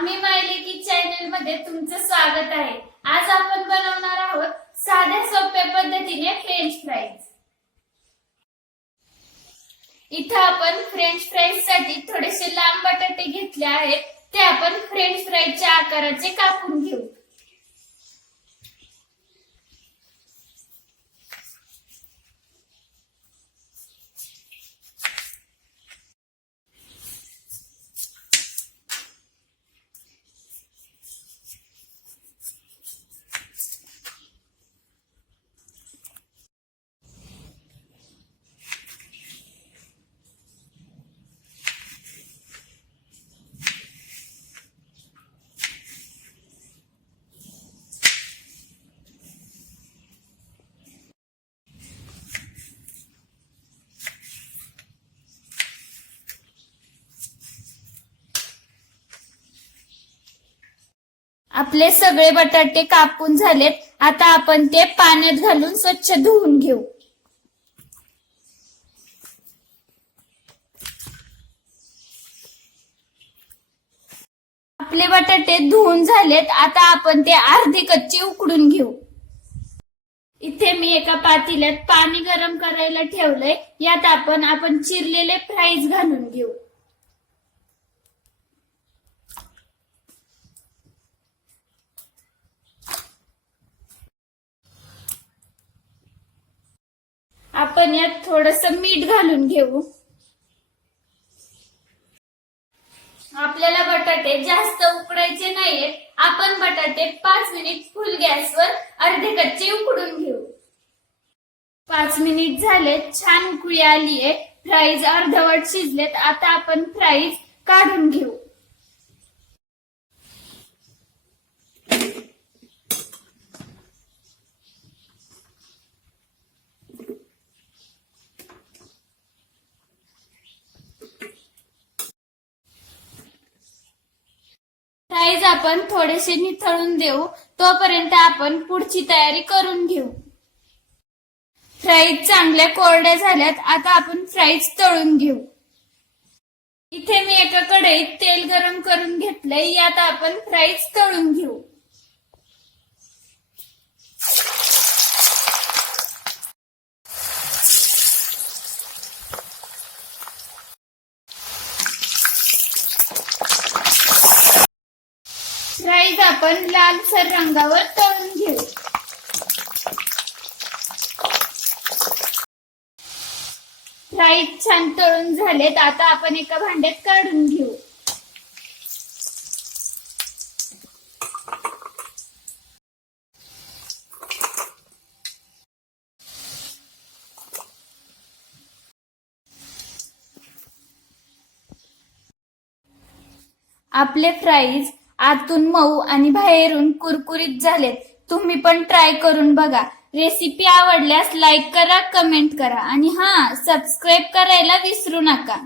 आम्ही मायलेकी चॅनलमध्ये तुमचं स्वागत आहे. आज आपण बनवणार आहोत साध्या सोप्या पद्धतीने फ्रेंच फ्राईज इथं आपण फ्रेंच फ्राईजसाठी थोडेसे लांब बटाटे घेतले आहेत. ते आपण फ्रेंच फ्राईजच्या आकाराचे कापून घेऊ. आपले सगळे बटाटे कापून झालेत. आता आपण ते पाण्यात घालून स्वच्छ धुवून घेऊ. आपले बटाटे धुवून झालेत. आता आपण ते अर्धे कच्चे उकडून घेऊ. इथे मी एका पातेल्यात पाणी गरम करायला ठेवलंय. यात आपण आपण चिरलेले फ्राईज घालून घेऊ. आपण यात थोडस मीठ घालून घेऊ. आपल्याला बटाटे जास्त उकडायचे नाहीयेत आपण बटाटे पाच मिनिट फुल गॅसवर अर्धे कच्चे उकडून घेऊ. पाच मिनिट झाले छान कुळी आलीये. फ्राईज अर्धवट शिजलेत. आता आपण फ्राईज काढून घेऊ. फ्राईज आपण थोडेसे निथळून देऊ. तोपर्यंत आपण पुढची तयारी करून घेऊ. फ्राईज चांगल्या कोरड्या झाल्यात. आता आपण फ्राईज तळून घेऊ. इथे मी एका कढईत तेल गरम करून घेतलंय. यात आपण फ्राईज तळून घेऊ फ्राईज आपण लालसर रंगावर तळून घेऊ. फ्राईज छान तळून झालेत. आता आपण एका भांड्यात काढून घेऊ. आपले फ्राईज आतून मऊ आणि बाहेरून कुरकुरीत झालेत. तुम्ही पण ट्राय करून बघा. रेसिपी आवडल्यास लाईक करा कमेंट करा. आणि हा सबस्क्राईब करायला विसरू नका.